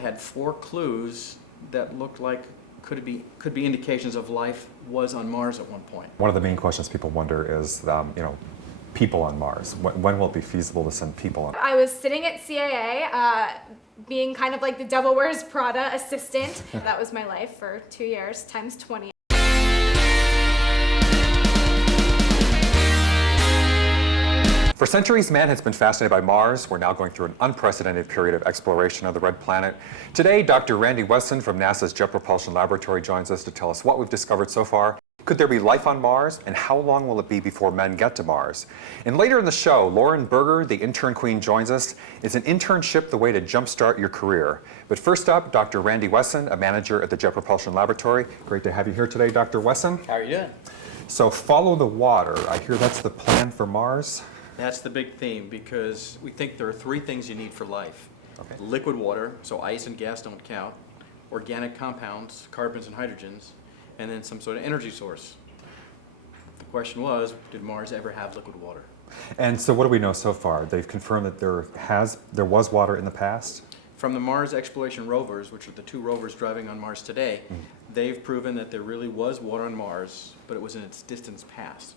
Had 4 clues that looked like could be indications of life was on Mars at one point. One of the main questions people wonder is, people on Mars. When will it be feasible to send people on? I was sitting at CAA, being kind of like the Devil Wears Prada assistant. That was my life for 2 years, times 20. For centuries, man has been fascinated by Mars. We're now going through an unprecedented period of exploration of the red planet. Today, Dr. Randii Wessen from NASA's Jet Propulsion Laboratory joins us to tell us what we've discovered so far. Could there be life on Mars, and how long will it be before men get to Mars? And later in the show, Lauren Berger, the Intern Queen, joins us. Is an internship the way to jumpstart your career? But first up, Dr. Randii Wessen, a manager at the Jet Propulsion Laboratory. Great to have you here today, Dr. Wessen. How are you doing? So follow the water. I hear that's the plan for Mars. That's the big theme, because we think there are 3 things you need for life. Okay. Liquid water, so ice and gas don't count, organic compounds, carbons and hydrogens, and then some sort of energy source. The question was, did Mars ever have liquid water? And so what do we know so far? They've confirmed that there was water in the past? From the Mars exploration rovers, which are the 2 rovers driving on Mars today, they've proven that there really was water on Mars, but it was in its distant past.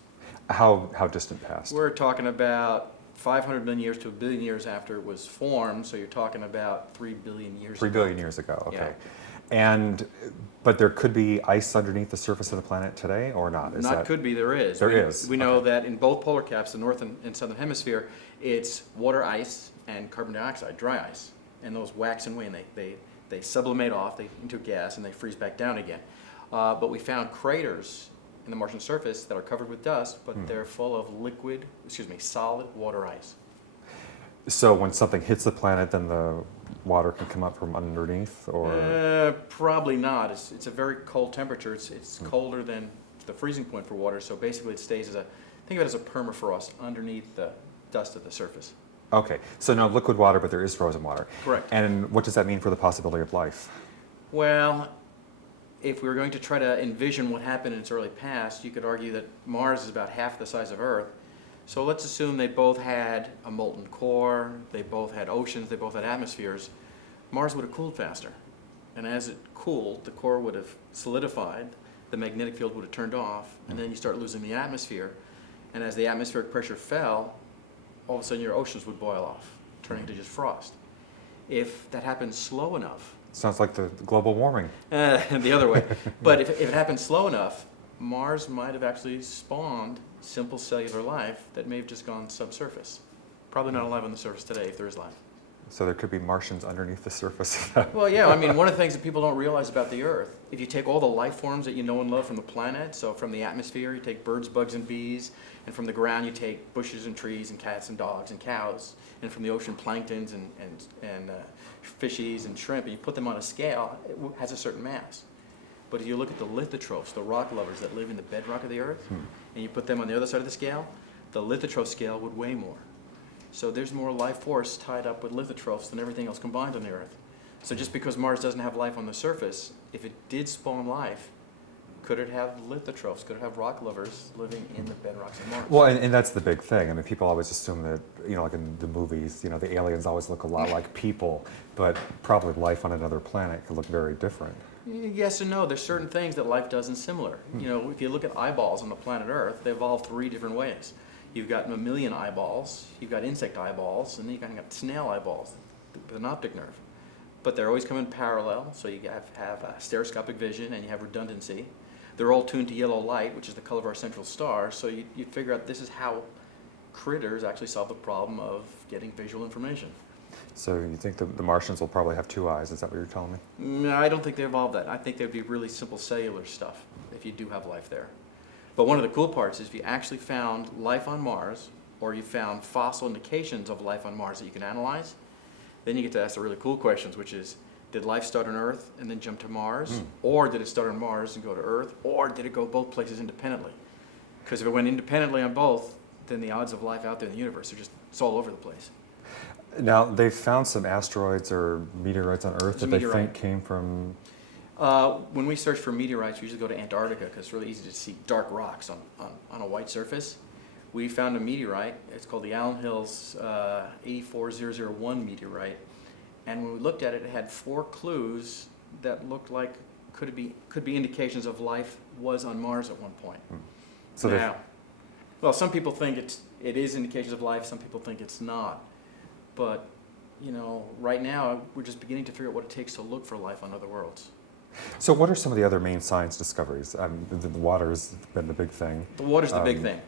How distant past? We're talking about 500 million years to 1 billion years after it was formed, so you're talking about 3 billion years ago. 3 billion years ago, okay. Yeah. But there could be ice underneath the surface of the planet today, or not? Could be, there is. There is. We know that in both polar caps, the north and southern hemisphere, it's water ice and carbon dioxide, dry ice. And those wax and wane, they sublimate off into gas and they freeze back down again. But we found craters in the Martian surface that are covered with dust, but they're full of solid water ice. So when something hits the planet, then the water can come up from underneath, or? Probably not. It's a very cold temperature. It's colder than the freezing point for water, so basically it stays think of it as a permafrost underneath the dust of the surface. Okay, so no liquid water, but there is frozen water. Correct. And what does that mean for the possibility of life? Well, if we were going to try to envision what happened in its early past, you could argue that Mars is about half the size of Earth. So let's assume they both had a molten core, they both had oceans, they both had atmospheres. Mars would have cooled faster. And as it cooled, the core would have solidified, the magnetic field would have turned off, and then you start losing the atmosphere. And as the atmospheric pressure fell, all of a sudden your oceans would boil off, turning to just frost. If that happens slow enough, Sounds like the global warming. the other way. But if it happened slow enough, Mars might have actually spawned simple cellular life that may have just gone subsurface. Probably not alive on the surface today if there is life. So there could be Martians underneath the surface. Well, yeah, I mean, one of the things that people don't realize about the Earth, if you take all the life forms that you know and love from the planet, so from the atmosphere you take birds, bugs, and bees, and from the ground you take bushes and trees and cats and dogs and cows, and from the ocean planktons and fishies and shrimp, and you put them on a scale, it has a certain mass. But if you look at the lithotrophs, the rock lovers that live in the bedrock of the Earth, and you put them on the other side of the scale, the lithotroph scale would weigh more. So there's more life force tied up with lithotrophs than everything else combined on the Earth. So just because Mars doesn't have life on the surface, if it did spawn life, could it have lithotrophs? Could it have rock lovers living in the bedrocks of Mars? Well, and that's the big thing. I mean, people always assume that, like in the movies, the aliens always look a lot like people, but probably life on another planet could look very different. Yes and no. There's certain things that life does in similar. If you look at eyeballs on the planet Earth, they evolved 3 different ways. You've got mammalian eyeballs, you've got insect eyeballs, and then you've got snail eyeballs with an optic nerve. But they're always coming parallel, so you have stereoscopic vision and you have redundancy. They're all tuned to yellow light, which is the color of our central star, so you figure out this is how critters actually solve the problem of getting visual information. So you think the Martians will probably have 2 eyes, is that what you're telling me? No, I don't think they evolved that. I think there'd be really simple cellular stuff if you do have life there. But one of the cool parts is if you actually found life on Mars, or you found fossil indications of life on Mars that you can analyze, then you get to ask the really cool questions, which is, did life start on Earth and then jump to Mars? Or did it start on Mars and go to Earth? Or did it go both places independently? Because if it went independently on both, then the odds of life out there in the universe are it's all over the place. Now, they've found some asteroids or meteorites on Earth that they think came from... When we search for meteorites, we usually go to Antarctica because it's really easy to see dark rocks on a white surface. We found a meteorite. It's called the Allen Hills 84001 meteorite. And when we looked at it, it had 4 clues that looked like could be indications of life was on Mars at one point. So now, well, some people think it is indications of life. Some people think it's not. But you know, right now we're just beginning to figure out what it takes to look for life on other worlds. So what are some of the other main science discoveries? The water's been the big thing. The water's the big thing.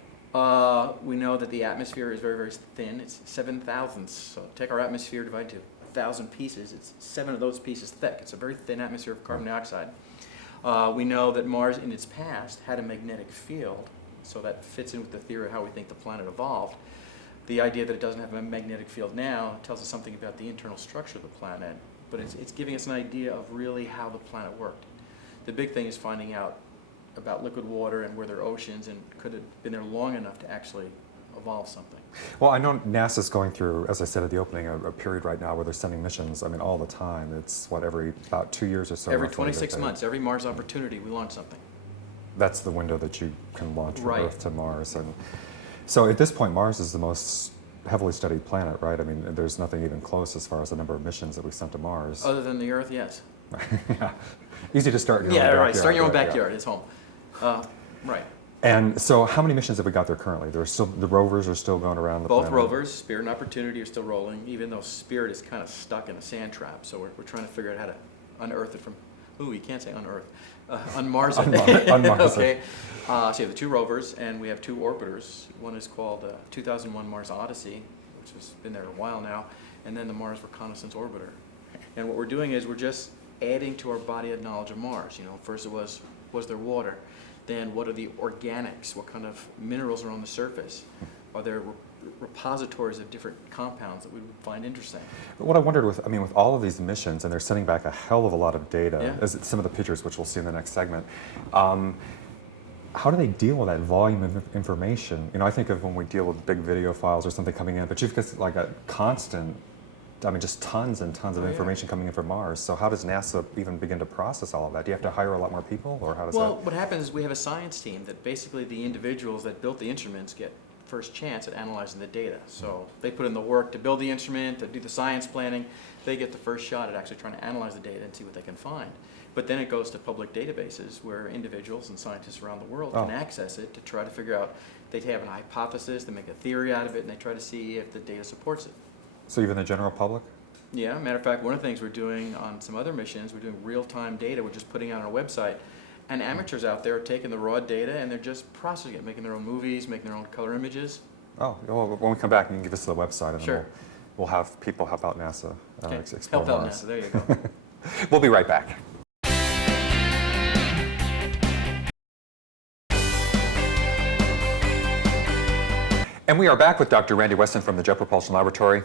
We know that the atmosphere is very, very thin. It's 7 thousandths. So take our atmosphere divided to 1,000 pieces. It's 7 of those pieces thick. It's a very thin atmosphere of carbon dioxide. We know that Mars in its past had a magnetic field, so that fits in with the theory of how we think the planet evolved. The idea that it doesn't have a magnetic field now tells us something about the internal structure of the planet, but it's giving us an idea of really how the planet worked. The big thing is finding out about liquid water and where there are oceans, and could it have been there long enough to actually evolve something. Well, I know NASA's going through, as I said at the opening, a period right now where they're sending missions, I mean, all the time. It's, what, every about 2 years or so? Every roughly, 26 months, every Mars opportunity, we launch something. That's the window that you can launch from Right. Earth to Mars. And so at this point, Mars is the most heavily studied planet, right? I mean, there's nothing even close as far as the number of missions that we've sent to Mars. Other than the Earth, yes. Yeah. Easy to start in your own Yeah, backyard. right. Start in your own right, yeah. backyard. It's home. Right. And so how many missions have we got there currently? There's still, the rovers are still going around the Both planet? rovers, Spirit and Opportunity, are still rolling, even though Spirit is kind of stuck in a sand trap. So we're trying to figure out how to unearth it from, ooh, you can't say unearth, unmars it. Unmars it. Okay. So you have the 2 rovers, and we have 2 orbiters. One is called 2001 Mars Odyssey, which has been there a while now, and then the Mars Reconnaissance Orbiter. And what we're doing is we're just adding to our body of knowledge of Mars. You know, first it was there water? Then what are the organics? What kind of minerals are on the surface? Are there repositories of different compounds that we would find interesting? But what I wondered with, I mean, with all of these missions, and they're sending back a hell of a lot of data, Yeah. as some of the pictures, which we'll see in the next segment, how do they deal with that volume of information? You know, I think of when we deal with big video files or something coming in, but you've got like a constant, I mean, just tons and tons of Oh, yeah. information coming in from Mars. So how does NASA even begin to process all of that? Do you have to hire a lot more people, or how does Well, what happens is we have a science team that basically the individuals that built the instruments get first chance at analyzing the data. So they put in the work to build the instrument, to do the science planning. They get the first shot at actually trying to analyze the data and see what they can find. But then it goes to public databases where individuals and scientists around the world can access it to try to figure out, they have an hypothesis, they make a theory out of it, and they try to see if the data supports it. So even the general public? Yeah, matter of fact, one of the things we're doing on some other missions, we're doing real-time data, we're just putting it on our website, and amateurs out there are taking the raw data and they're just processing it, making their own movies, making their own color images. Oh, well, when we come back, you can give us the website, and Sure. then we'll have people help out NASA Okay. explore Help out Mars. NASA, there you go. We'll be right back. And we are back with Dr. Randii Wessen from the Jet Propulsion Laboratory.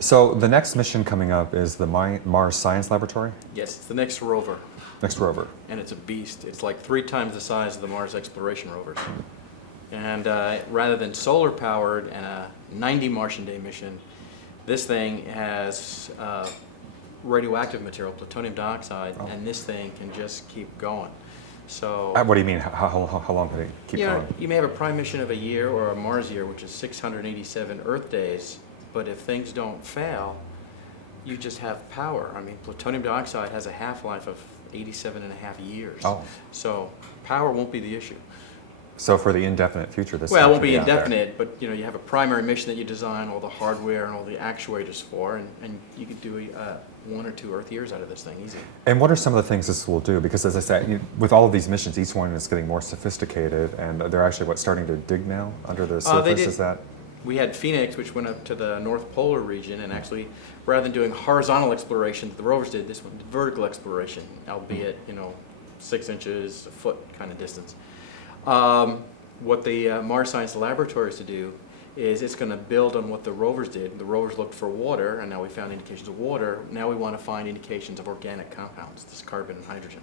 So the next mission coming up is the Mars Science Laboratory, Yes, it's the next rover, next rover. and it's a beast. It's like 3 times the size of the Mars exploration rovers. And rather than solar-powered and a 90 Martian day mission, this thing has radioactive material, plutonium dioxide, and this thing can just keep going. So, What do you mean? How long can it keep you know, going? you may have a prime mission of a year or a Mars year, which is 687 Earth days, but if things don't fail, you just have power. I mean, plutonium dioxide has a half-life of 87 and a half years. Oh. So power won't be the issue. So for the indefinite future, this Well, it thing won't should be out there. indefinite, but you know, you have a primary mission that you design all the hardware and all the actuators for, and you could do 1 or 2 Earth years out of this thing easy. And what are some of the things this will do? Because as I said, with all of these missions, each one is getting more sophisticated, and they're actually starting to dig now under the surface. did. Is that? We had Phoenix, which went up to the North Polar region, and actually, rather than doing horizontal exploration that the rovers did, this one did vertical exploration, albeit, you know, 6 inches, a foot kind of distance. What the Mars Science Laboratory is to do is it's going to build on what the rovers did. The rovers looked for water, and now we found indications of water. Now we want to find indications of organic compounds, this carbon and hydrogen.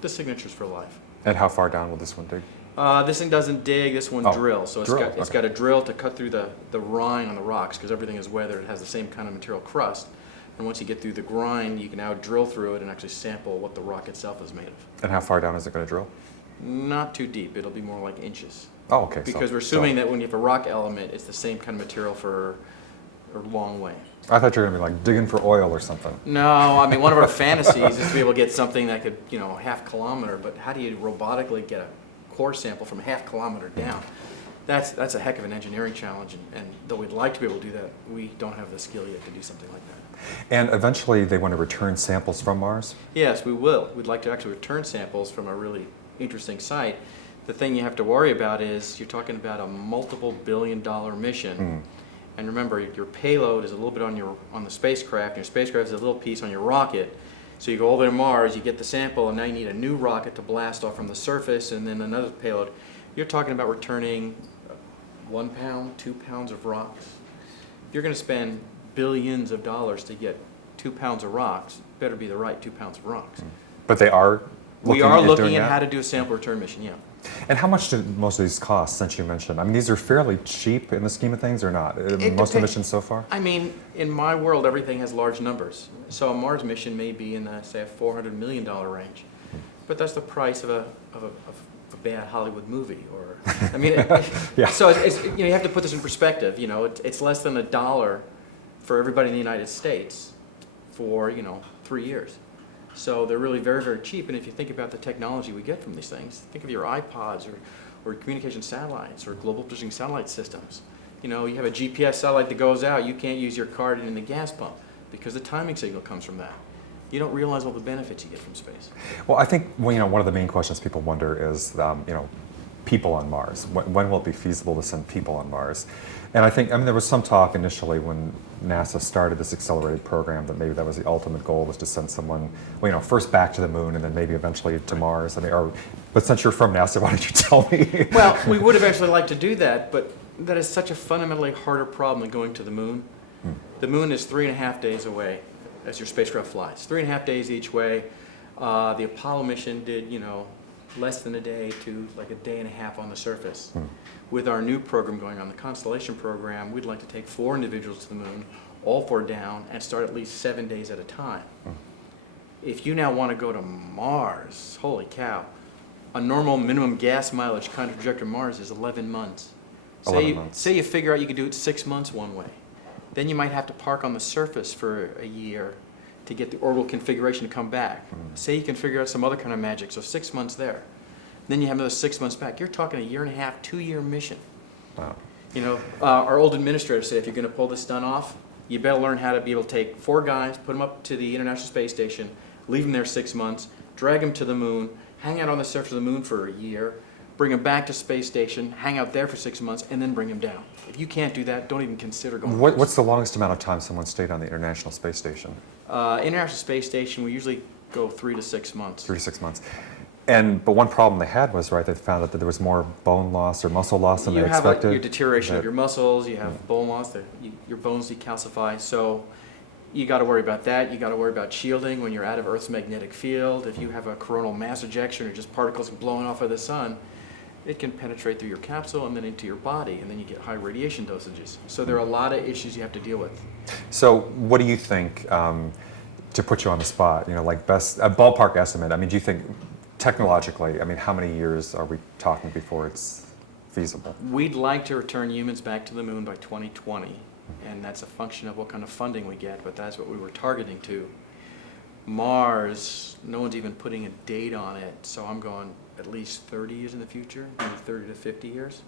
The signatures for life. And how far down will this one dig? This thing doesn't dig, this one Oh, drills. So drill, it's okay. got a drill to cut through the rind on the rocks, because everything is weathered. It has the same kind of material crust. And once you get through the grind, you can now drill through it and actually sample what the rock itself is made of. And how far down is it going to drill? Not too deep. It'll be more like inches. Oh, okay. Because we're assuming that when you have a rock element, it's the same kind of material for a long way. I thought you were going to be like digging for oil or something. No, I mean, one of our fantasies is to be able to get something that could, half kilometer, but how do you robotically get a core sample from half kilometer down? That's a heck of an engineering challenge, and though we'd like to be able to do that, we don't have the skill yet to do something like that. And eventually they want to return samples from Mars? Yes, we will. We'd like to actually return samples from a really interesting site. The thing you have to worry about is you're talking about a multiple billion-dollar mission. And remember, your payload is a little bit on the spacecraft, and your spacecraft is a little piece on your rocket. So you go over to Mars, you get the sample, and now you need a new rocket to blast off from the surface, and then another payload. You're talking about returning 1 pound, 2 pounds of rocks. If you're going to spend billions of dollars to get 2 pounds of rocks, it better be the right 2 pounds of rocks. But they are looking We are at looking doing at that? how to do a sample return mission, yeah. And how much do most of these cost, since you mentioned? I mean, these are fairly cheap in the scheme of things, or not? Most of the depends. missions so far? I mean, in my world, everything has large numbers. So a Mars mission may be in the, say, a $400 million range. But that's the price of a bad Hollywood movie. Or, I mean, Yeah. So you have to put this in perspective. It's less than $1 for everybody in the United States for, 3 years. So they're really very, very cheap. And if you think about the technology we get from these things, think of your iPods or communication satellites or global positioning satellite systems. You have a GPS satellite that goes out, you can't use your card in the gas pump because the timing signal comes from that. You don't realize all the benefits you get from space. Well, I think one of the main questions people wonder is, people on Mars. When will it be feasible to send people on Mars? And I think, there was some talk initially when NASA started this accelerated program that maybe that was the ultimate goal, was to send someone, first back to the moon and then maybe eventually to Mars. But since you're from NASA, why don't you tell me? Well, we would have actually liked to do that, but that is such a fundamentally harder problem than going to the moon. The moon is 3.5 days away as your spacecraft flies. 3.5 days each way. The Apollo mission did, less than a day to like a day and a half on the surface. With our new program going on, the Constellation program, we'd like to take 4 individuals to the moon, all 4 down, and start at least 7 days at a time. If you now want to go to Mars, holy cow, a normal minimum gas mileage kind of trajectory to Mars is 11 months. 11 months. Say you figure out you could do it 6 months one way. Then you might have to park on the surface for a year to get the orbital configuration to come back. Say you can figure out some other kind of magic, so 6 months there. Then you have another 6 months back. You're talking a 1.5 years, 2-year mission. Wow. Our old administrators say if you're going to pull this stunt off, you better learn how to be able to take 4 guys, put them up to the International Space Station, leave them there 6 months, drag them to the moon, hang out on the surface of the moon for a year, bring them back to space station, hang out there for 6 months, and then bring them down. If you can't do that, don't even consider going. What's the longest amount of time someone stayed on the International Space Station? International Space Station, we usually go 3 to 6 months. 3 to 6 months. But one problem they had was, they found that there was more bone loss or muscle loss than they expected. You have your deterioration of your muscles, you have bone loss, your bones decalcify, so you got to worry about that. You got to worry about shielding when you're out of Earth's magnetic field. If you have a coronal mass ejection or just particles blowing off of the sun, it can penetrate through your capsule and then into your body, and then you get high radiation dosages. So there are a lot of issues you have to deal with. So what do you think, to put you on the spot, like best, a ballpark estimate, do you think technologically, how many years are we talking before it's feasible? We'd like to return humans back to the moon by 2020, and that's a function of what kind of funding we get, but that's what we were targeting to. Mars, no one's even putting a date on it, so I'm going at least 30 years in the future, maybe 30 to 50 years.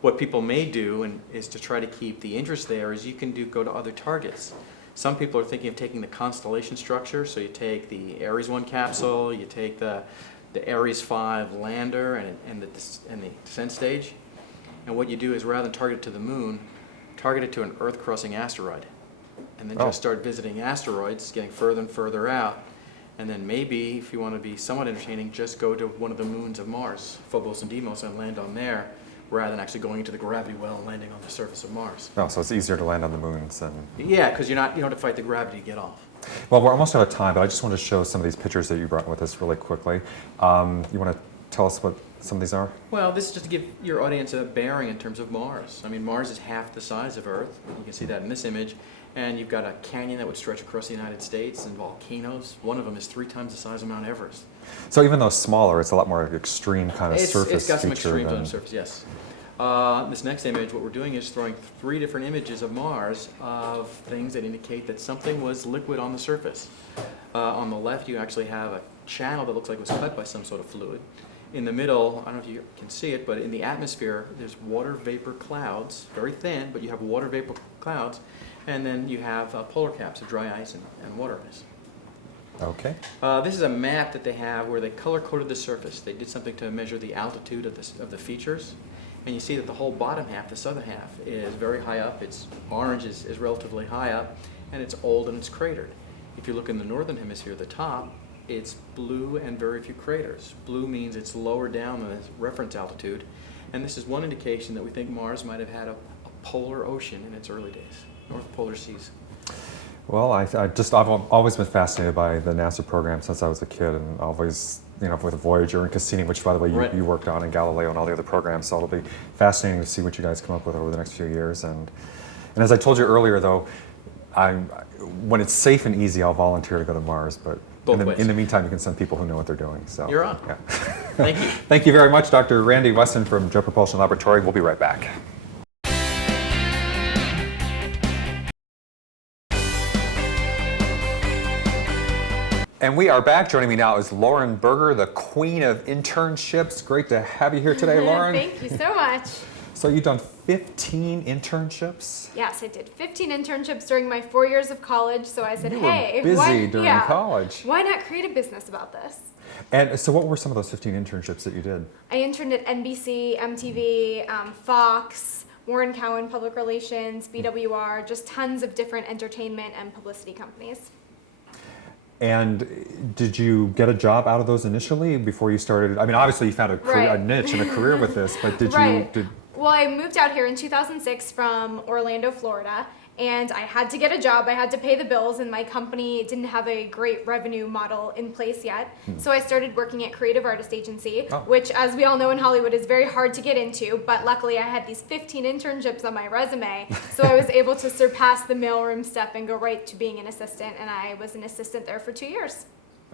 What people may do is to try to keep the interest there is you can go to other targets. Some people are thinking of taking the constellation structure, so you take the Ares 1 capsule, you take the Ares 5 lander and the descent stage, and what you do is rather than target it to the moon, target it to an Earth-crossing asteroid, and then just start visiting asteroids, getting further and further out, and then maybe, if you want to be somewhat entertaining, just go to one of the moons of Mars, Phobos and Deimos, and land on there, rather than actually going into the gravity well and landing on the surface of Mars. Oh, so it's easier to land on the moons than... Yeah, because you don't have to fight the gravity to get off. Well, we're almost out of time, but I just want to show some of these pictures that you brought with us really quickly. You want to tell us what some of these are? Well, this is just to give your audience a bearing in terms of Mars. Mars is half the size of Earth. You can see that in this image. And you've got a canyon that would stretch across the United States and volcanoes. One of them is 3 times the size of Mount Everest. So even though it's smaller, it's a lot more extreme kind of surface It's got some feature extremes on than... the surface, yes. This next image, what we're doing is throwing 3 different images of Mars of things that indicate that something was liquid on the surface. On the left, you actually have a channel that looks like it was cut by some sort of fluid. In the middle, I don't know if you can see it, but in the atmosphere, there's water vapor clouds, very thin, but you have water vapor clouds, and then you have polar caps of dry ice and water ice. Okay. This is a map that they have where they color-coded the surface. They did something to measure the altitude of the features. And you see that the whole bottom half, the southern half, is very high up. It's orange is relatively high up, and it's old and it's cratered. If you look in the northern hemisphere, the top, it's blue and very few craters. Blue means it's lower down than its reference altitude. And this is one indication that we think Mars might have had a polar ocean in its early days, North Polar Seas. Well, I've always been fascinated by the NASA program since I was a kid, and always, with Voyager and Cassini, which, by the way, Right. you worked on, and Galileo and all the other programs. So it'll be fascinating to see what you guys come up with over the next few years. And as I told you earlier, though, when it's safe and easy, I'll volunteer to go to Mars. But in the meantime, you can send people who know what they're doing. So You're on. Yeah. Thank you. Thank you very much, Dr. Randii Wessen from Jet Propulsion Laboratory. We'll be right back. And we are back. Joining me now is Lauren Berger, the queen of internships. Great to have you here today, Lauren. Thank you so much. So you've done 15 internships? Yes, I did 15 internships during my 4 years of college. So I said, You were hey, busy during college. Why not create a business about this? And so what were some of those 15 internships that you did? I interned at NBC, MTV, Fox, Warren Cowan Public Relations, BWR, just tons of different entertainment and publicity companies. And did you get a job out of those initially before you started? I mean, obviously you found a niche and a career with this, but did you? Well, I moved out here in 2006 from Orlando, Florida, and I had to get a job. I had to pay the bills, and my company didn't have a great revenue model in place yet. So I started working at Creative Artist Agency, which, as we all know in Hollywood, is very hard to get into. But luckily, I had these 15 internships on my resume, so I was able to surpass the mailroom step and go right to being an assistant. And I was an assistant there for 2 years.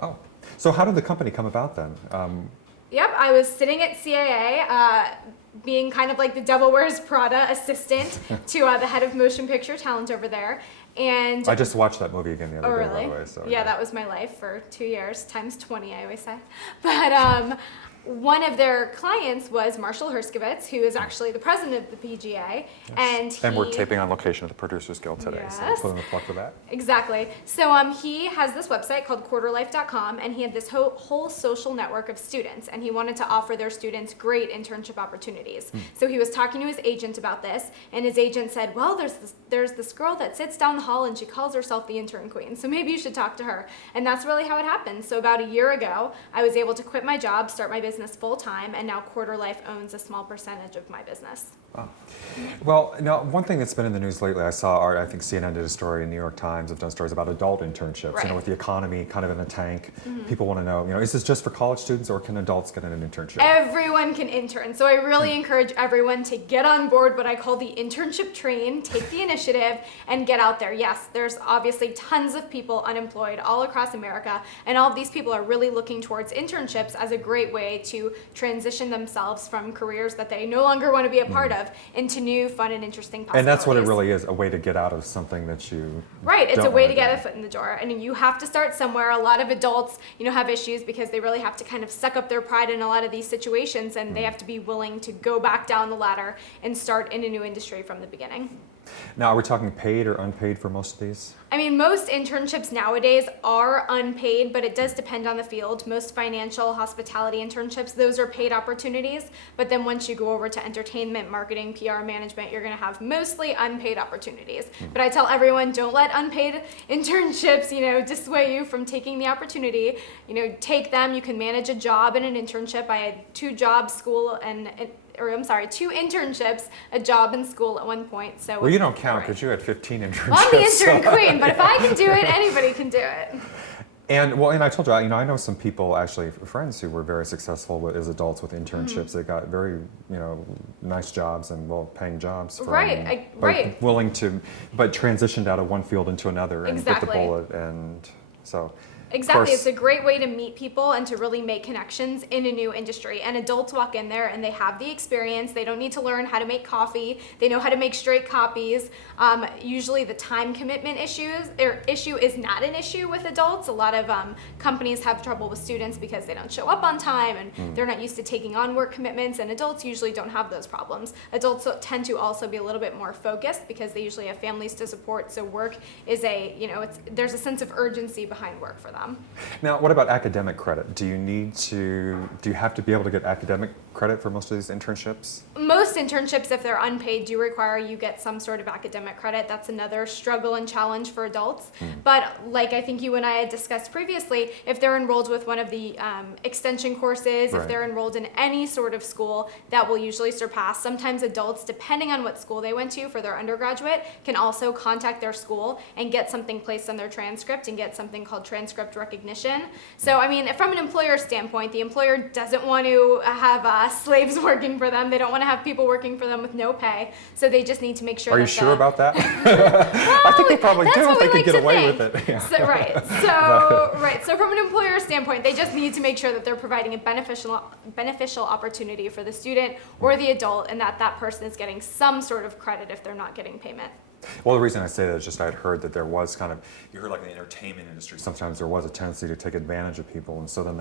Oh, so how did the company come about then? Yep, I was sitting at CAA, being kind of like the Devil Wears Prada assistant to the head of motion picture talent over there. And I just watched that movie again the other day, really? by the way. So, yeah, that was my life for 2 years, times 20, I always say. But one of their clients was Marshall Herskovitz, who is actually the president of the PGA. Yes. And we're taping on location at the Producers Guild today, Yes. so put in the plug for that. Exactly. So he has this website called quarterlife.com, and he had this whole social network of students, and he wanted to offer their students great internship opportunities. So he was talking to his agent about this, and his agent said, well, there's this girl that sits down the hall, and she calls herself the Intern Queen, so maybe you should talk to her. And that's really how it happened. So about a year ago, I was able to quit my job, start my business full-time, and now Quarter Life owns a small percentage of my business. Wow. Well, now, one thing that's been in the news lately, I think CNN did a story, in New York Times have done stories about adult internships. Right. With the economy kind of in a tank, people want to know, is this just for college students, or can adults get an internship? Everyone can intern. So I really encourage everyone to get on board what I call the internship train, take the initiative, and get out there. Yes, there's obviously tons of people unemployed all across America, and all of these people are really looking towards internships as a great way to transition themselves from careers that they no longer want to be a part of into new, fun, and interesting possibilities. And that's what it really is, a way to get out of something that you Right, it's don't a way wanna to get do. a foot in the door. And you have to start somewhere. A lot of adults, have issues because they really have to kind of suck up their pride in a lot of these situations, and they have to be willing to go back down the ladder and start in a new industry from the beginning. Now, are we talking paid or unpaid for most of these? I mean, most internships nowadays are unpaid, but it does depend on the field. Most financial, hospitality internships, those are paid opportunities. But then once you go over to entertainment, marketing, PR, management, you're going to have mostly unpaid opportunities. But I tell everyone, don't let unpaid internships, dissuade you from taking the opportunity. Take them. You can manage a job and an internship. I had 2 internships, a job and school at one point. So Well, you don't count because you had 15 internships. Well, I'm the intern queen, but if I can do it, anybody can do it. And I told you, I know some people, actually, friends who were very successful as adults with internships. They got very, nice jobs and well-paying jobs. Right. But transitioned out of one field into another and bit the Exactly. bullet, and so. Exactly. course- It's a great way to meet people and to really make connections in a new industry. And adults walk in there and they have the experience. They don't need to learn how to make coffee. They know how to make straight copies. Usually the time commitment issue is not an issue with adults. A lot of companies have trouble with students because they don't show up on time and they're not used to taking on work commitments, and adults usually don't have those problems. Adults tend to also be a little bit more focused because they usually have families to support, so work is there's a sense of urgency behind work for them. Now, what about academic credit? Do you have to be able to get academic credit for most of these internships? Most internships, if they're unpaid, do require you get some sort of academic credit. That's another struggle and challenge for adults. But like I think you and I had discussed previously, if they're enrolled with one of the extension courses, Right. if they're enrolled in any sort of school, that will usually surpass. Sometimes adults, depending on what school they went to for their undergraduate, can also contact their school and get something placed on their transcript and get something called transcript recognition. So, I mean, from an employer standpoint, the employer doesn't want to have slaves working for them. They don't want to have people working for them with no pay. So they just need to make sure. Are you sure about that? I think they probably that's do what if they we could like get to away think. with it. Yeah. So, right. So from an employer standpoint, they just need to make sure that they're providing a beneficial opportunity for the student or the adult, and that person is getting some sort of credit if they're not getting payment. Well, the reason I say that is just I had heard that there was you heard like in the entertainment industry, sometimes there was a tendency to take advantage of people, and so then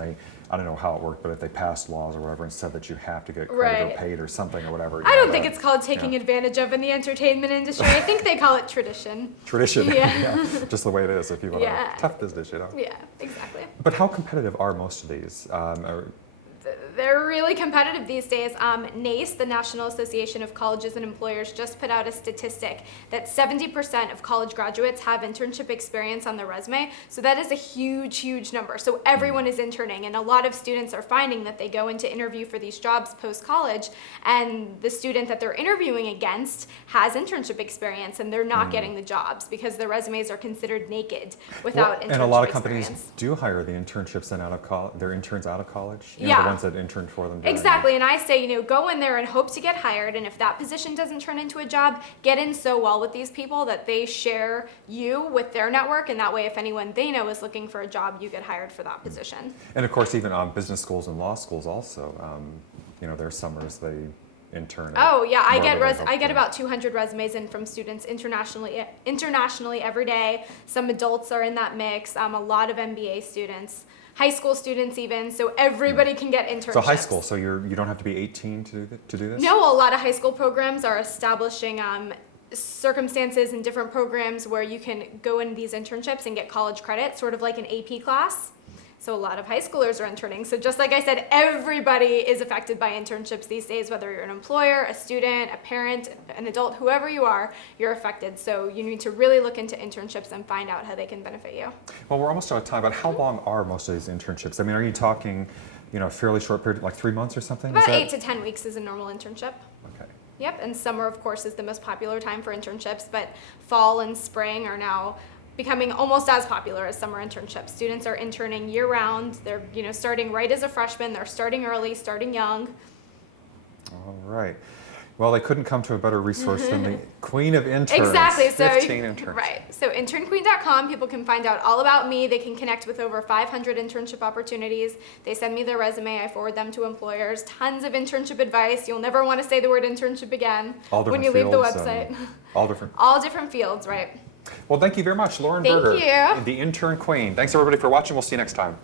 I don't know how it worked, but if they passed laws or whatever and said that you have to get credit Right. or paid or something or whatever. I don't think it's called taking advantage of in the entertainment industry. I think they call it tradition. Tradition. Yeah. Just the way it is if you want Yeah. a tough business, you know. Yeah, exactly. But how competitive are most of these? They're really competitive these days. NACE, the National Association of Colleges and Employers, just put out a statistic that 70% of college graduates have internship experience on their resume. So that is a huge, huge number. So everyone is interning, and a lot of students are finding that they go into interview for these jobs post-college, and the student that they're interviewing against has internship experience, and they're not getting the jobs because their resumes are considered naked without internship and a lot of experience. companies do hire the internships and their interns out of college. You know, Yeah. the ones that interned for them. during- Exactly, and I say, go in there and hope to get hired, and if that position doesn't turn into a job, get in so well with these people that they share you with their network, and that way if anyone they know is looking for a job, you get hired for that position. And of course, even business schools and law schools also, their summers they intern. at Oh yeah, I more get than I get hopefully. about 200 resumes in from students internationally every day. Some adults are in that mix, a lot of MBA students, high school students even, so everybody can get internships. So high school, so you don't have to be 18 to do this? No, a lot of high school programs are establishing circumstances and different programs where you can go in these internships and get college credit, sort of like an AP class. So a lot of high schoolers are interning. So just like I said, everybody is affected by internships these days, whether you're an employer, a student, a parent, an adult, whoever you are, you're affected. So you need to really look into internships and find out how they can benefit you. Well, we're almost out of time, but how long are most of these internships? I mean, are you talking, a fairly short period, like 3 months or something? About Is that- 8 to 10 weeks is a normal internship. Okay. Yep, and summer, of course, is the most popular time for internships, but fall and spring are now becoming almost as popular as summer internships. Students are interning year-round. They're, starting right as a freshman. They're starting early, starting young. All right. Well, they couldn't come to a better resource than the queen of interns. Exactly. So 15 interns. Right. So internqueen.com, people can find out all about me. They can connect with over 500 internship opportunities. They send me their resume. I forward them to employers. Tons of internship advice. You'll never want to say the word internship again All when different you leave the fields website. All different. All different fields, right? Well, thank you very much, Lauren Thank Berger, you. the Intern Queen. Thanks, everybody, for watching. We'll see you next time.